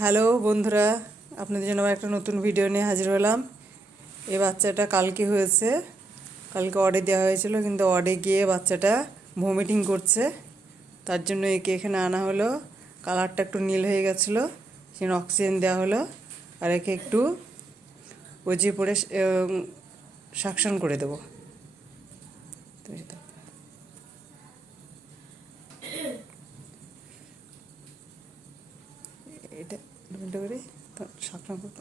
Hello বন্ধুরা, আপনাদের জন্য আবার একটা নতুন ভিডিও নিয়ে হাজির হলাম। এই বাচ্চাটা কালকে হয়েছে, কালকে ওয়ার্ডে দেওয়া হয়েছিল, কিন্তু ওয়ার্ডে গিয়ে বাচ্চাটা ভমিটিং করছে। তার জন্য একে এখানে আনা হলো। কালারটা একটু নীল হয়ে গেছিলো, সেখানে অক্সিজেন দেওয়া হলো। আর একে একটু ওজি পরে সাকশন করে দেবো। এটা করে সাকশন করতে